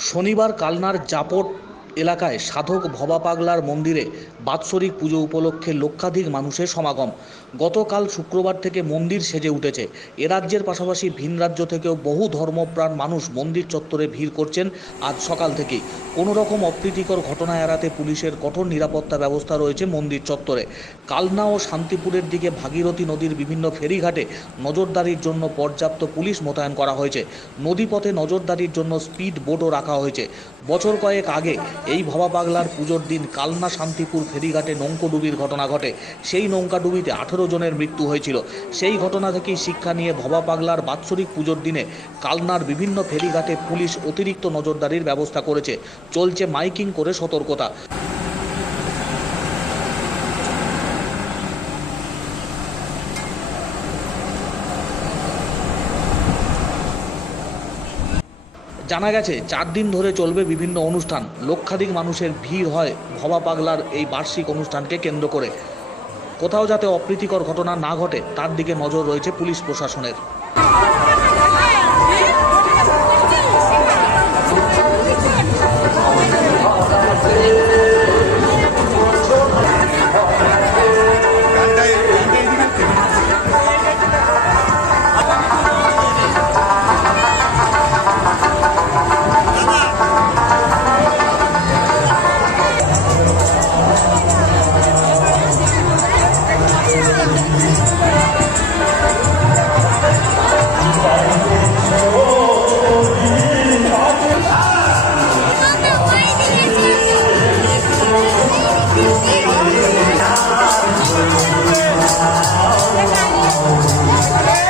শনিবার কালনার জাপট এলাকায় সাধক ভবা পাগলার মন্দিরে বাৎসরিক পুজো উপলক্ষে লক্ষাধিক মানুষের সমাগম। গতকাল শুক্রবার থেকে মন্দির সেজে উঠেছে। এ রাজ্যের পাশাপাশি ভিন রাজ্য থেকেও বহু ধর্মপ্রাণ মানুষ মন্দির চত্বরে ভিড় করছেন আজ সকাল থেকেই। কোনো রকম অপ্রীতিকর ঘটনা এড়াতে পুলিশের কঠোর নিরাপত্তা ব্যবস্থা রয়েছে মন্দির চত্বরে। কালনা ও শান্তিপুরের দিকে ভাগীরথী নদীর বিভিন্ন ফেরিঘাটে নজরদারির জন্য পর্যাপ্ত পুলিশ মোতায়েন করা হয়েছে। নদীপথে নজরদারির জন্য স্পিড বোটও রাখা হয়েছে। বছর কয়েক আগে এই ভবা পাগলার পুজোর দিন কালনা শান্তিপুর ফেরিঘাটে নৌকোডুবির ঘটনা ঘটে। সেই নৌকাডুবিতে আঠেরো জনের মৃত্যু হয়েছিল। সেই ঘটনা থেকেই শিক্ষা নিয়ে ভবা পাগলার বাৎসরিক পুজোর দিনে কালনার বিভিন্ন ফেরিঘাটে পুলিশ অতিরিক্ত নজরদারির ব্যবস্থা করেছে। চলছে মাইকিং করে সতর্কতা। জানা গেছে, চার দিন ধরে চলবে বিভিন্ন অনুষ্ঠান। লক্ষাধিক মানুষের ভিড় হয় ভবা পাগলার এই বার্ষিক অনুষ্ঠানকে কেন্দ্র করে। কোথাও যাতে অপ্রীতিকর ঘটনা না ঘটে, তার দিকে নজর রয়েছে পুলিশ প্রশাসনের।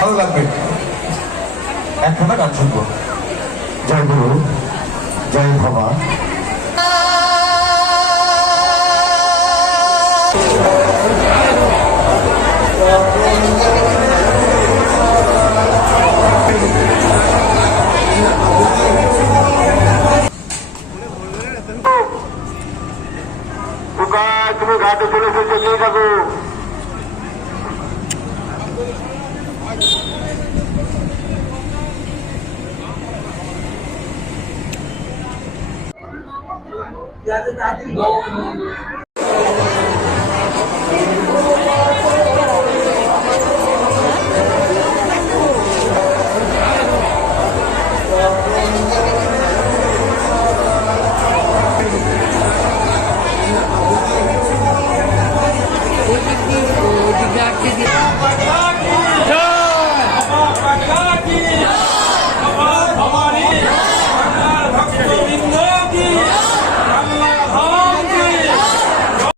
ভালো লাগবে। একখানা গান শুনব। জয় গুরু জয় ভবা तुम्हें घाटे घाट से चलने लगो Yeah, that's